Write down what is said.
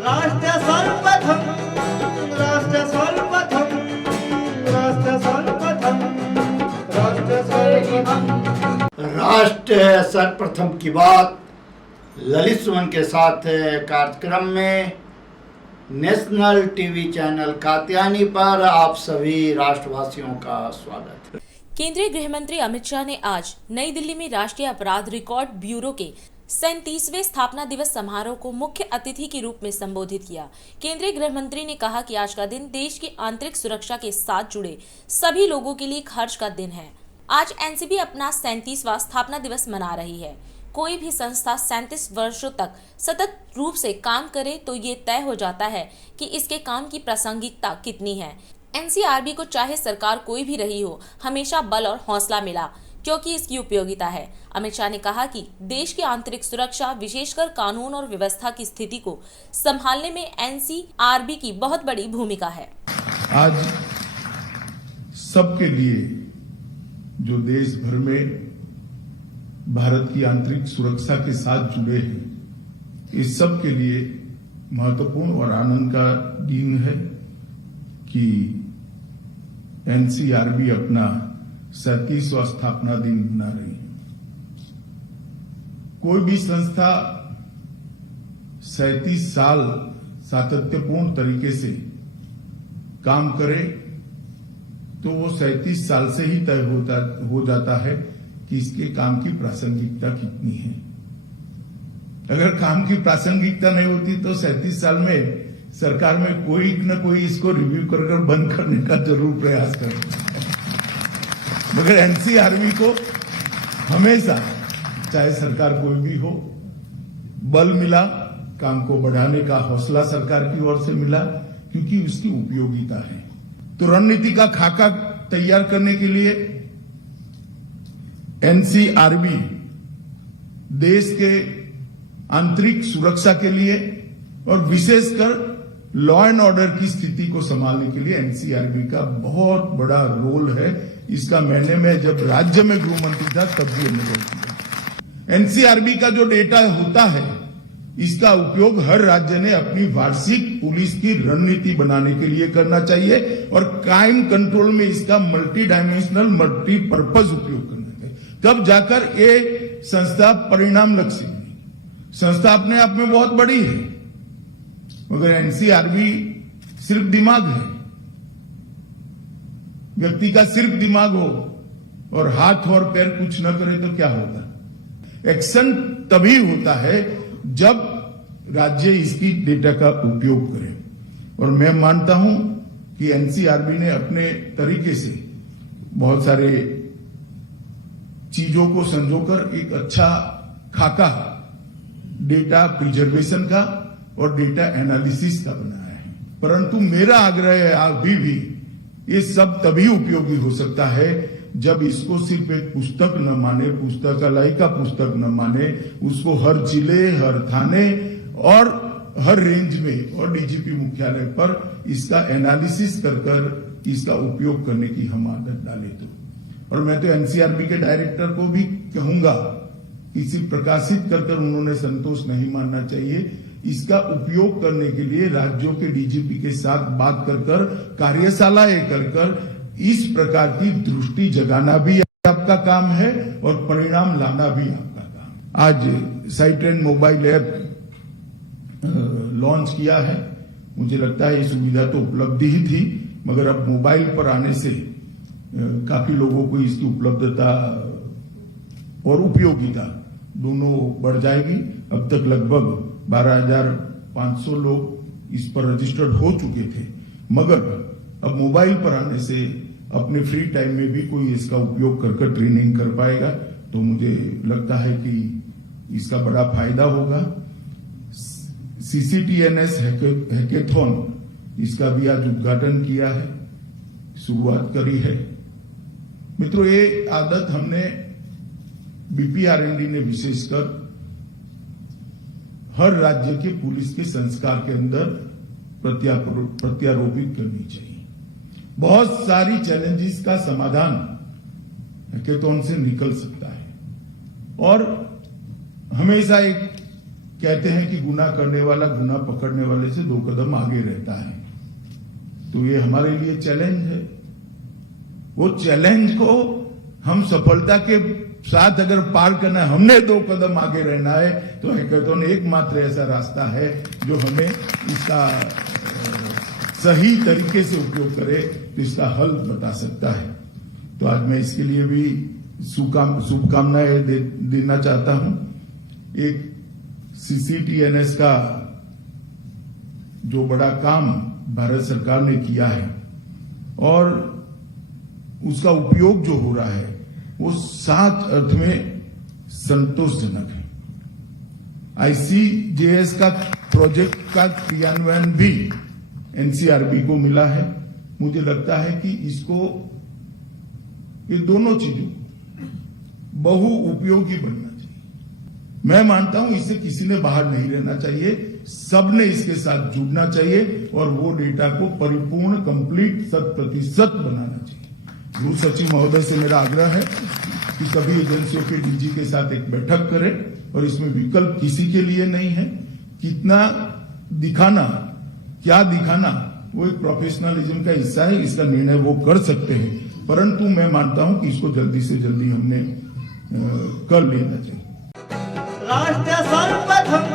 राष्ट्र सर्वप्रथम, राष्ट्र सर्वप्रथम, राष्ट्र सर्वप्रथम, राष्ट्र सर्वप्रथम। राष्ट्र सर्वप्रथम की बात ललित सुमन के साथ कार्यक्रम में नेशनल टीवी चैनल कात्यायनी पर आप सभी राष्ट्रवासियों का स्वागत है। केंद्रीय गृह मंत्री अमित शाह ने आज नई दिल्ली में राष्ट्रीय अपराध रिकॉर्ड ब्यूरो के 37वें स्थापना दिवस समारोह को मुख्य अतिथि के रूप में संबोधित किया। केंद्रीय गृह मंत्री ने कहा कि आज का दिन देश की आंतरिक सुरक्षा के साथ जुड़े सभी लोगों के लिए एक हर्ष का दिन है। आज एनसीबी अपना 37वां स्थापना दिवस मना रही है। कोई भी संस्था 37 वर्षों तक सतत रूप से काम करे तो ये तय हो जाता है कि इसके काम की प्रासंगिकता कितनी है। एनसीआरबी को चाहे सरकार कोई भी रही हो, हमेशा बल और हौसला मिला क्योंकि इसकी उपयोगिता है। अमित शाह ने कहा कि देश की आंतरिक सुरक्षा, विशेषकर कानून और व्यवस्था की स्थिति को संभालने में एनसीआरबी की बहुत बड़ी भूमिका है। आज सबके लिए जो देश भर में भारत की आंतरिक सुरक्षा के साथ जुड़े हैं, इस सब के लिए महत्वपूर्ण और आनंद का दिन है कि एनसीआरबी अपना 37वां स्थापना दिन मना रही है। कोई भी संस्था 37 साल सातत्यपूर्ण तरीके से काम करे तो वो 37 साल से ही तय हो जाता है कि इसके काम की प्रासंगिकता कितनी है। अगर काम की प्रासंगिकता नहीं होती तो 37 साल में सरकार में कोई न कोई इसको रिव्यू कर बंद करने का जरूर प्रयास करता है। मगर एनसीआरबी को हमेशा, चाहे सरकार कोई भी हो, बल मिला, काम को बढ़ाने का हौसला सरकार की ओर से मिला क्योंकि उसकी उपयोगिता है। तो रणनीति का खाका तैयार करने के लिए एनसीआरबी देश के आंतरिक सुरक्षा के लिए और विशेषकर लॉ एंड ऑर्डर की स्थिति को संभालने के लिए एनसीआरबी का बहुत बड़ा रोल है। इसका मैंने जब राज्य में गृह मंत्री था तब भी अनुभव किया। एनसीआरबी का जो डेटा होता है, इसका उपयोग हर राज्य ने अपनी वार्षिक पुलिस की रणनीति बनाने के लिए करना चाहिए और क्राइम कंट्रोल में इसका मल्टी डायमेंशनल, मल्टीपर्पज उपयोग करना चाहिए। तब जाकर ये संस्था परिणाम लक्षित है। संस्था अपने आप में बहुत बड़ी है, मगर एनसीआरबी सिर्फ दिमाग है। व्यक्ति का सिर्फ दिमाग हो और हाथ और पैर कुछ न करे तो क्या होगा? एक्शन तभी होता है जब राज्य इसकी डेटा का उपयोग करे। और मैं मानता हूं कि एनसीआरबी ने अपने तरीके से बहुत सारे चीजों को संजोकर एक अच्छा खाका डेटा प्रिजर्वेशन का और डेटा एनालिसिस का बनाया है। परंतु मेरा आग्रह है अभी भी ये सब तभी उपयोगी हो सकता है जब इसको सिर्फ एक पुस्तक न माने, पुस्तकालय का पुस्तक न माने, उसको हर जिले, हर थाने और हर रेंज में और डीजीपी मुख्यालय पर इसका एनालिसिस कर इसका उपयोग करने की हम आदत डाले तो। और मैं तो एनसीआरबी के डायरेक्टर को भी कहूंगा कि सिर्फ प्रकाशित कर उन्होंने संतोष नहीं मानना चाहिए। इसका उपयोग करने के लिए राज्यों के डीजीपी के साथ बात कर कार्यशालाएं कर इस प्रकार की दृष्टि जगाना भी आपका काम है और परिणाम लाना भी आपका काम। आज site and mobile app launch किया है। मुझे लगता है ये सुविधा तो उपलब्ध ही थी, मगर अब मोबाइल पर आने से काफी लोगों को इसकी उपलब्धता और उपयोगिता दोनों बढ़ जाएगी। अब तक लगभग 12,500 लोग इस पर रजिस्टर्ड हो चुके थे, मगर अब मोबाइल पर आने से अपने फ्री टाइम में भी कोई इसका उपयोग कर ट्रेनिंग कर पाएगा। तो मुझे लगता है कि इसका बड़ा फायदा होगा। सीसीटीएनएस हैकेथॉन, इसका भी आज उद्घाटन किया है, शुरुआत करी है। मित्रों, ये आदत हमने बीपीआरएनडी ने विशेषकर हर राज्य के पुलिस के संस्कार के अंदर प्रत्यारोपित करनी चाहिए। बहुत सारी चैलेंजेस का समाधान हैकेथॉन से निकल सकता है और हमेशा एक कहते हैं कि गुनाह करने वाला गुनाह पकड़ने वाले से 2 कदम आगे रहता है। तो ये हमारे लिए चैलेंज है। वो चैलेंज को हम सफलता के साथ अगर पार करना है, हमने 2 कदम आगे रहना है, तो हैकाथॉन एकमात्र ऐसा रास्ता है जो हमें इसका सही तरीके से उपयोग करे तो इसका हल बता सकता है। तो आज मैं इसके लिए भी शुभकामनाएं देना चाहता हूं। एक CCTNS का जो बड़ा काम भारत सरकार ने किया है और उसका उपयोग जो हो रहा है वो 7 अर्थ में संतोषजनक है। ICJS का प्रोजेक्ट का क्रियान्वयन भी NCRB को मिला है। मुझे लगता है कि इसको ये दोनों चीजों बहु उपयोगी बनना चाहिए। मैं मानता हूं इससे किसी ने बाहर नहीं रहना चाहिए, सबने इसके साथ जुड़ना चाहिए और वो डेटा को परिपूर्ण, कंप्लीट, 100% बनाना चाहिए। गृह सचिव महोदय से मेरा आग्रह है कि सभी एजेंसियों के DG के साथ एक बैठक करें और इसमें विकल्प किसी के लिए नहीं है। कितना दिखाना, क्या दिखाना, वो एक प्रोफेशनलिज्म का हिस्सा है, इसका निर्णय वो कर सकते हैं, परंतु मैं मानता हूं कि इसको जल्दी से जल्दी हमने कर लेना चाहिए। राष्ट्र सर्वप्रथम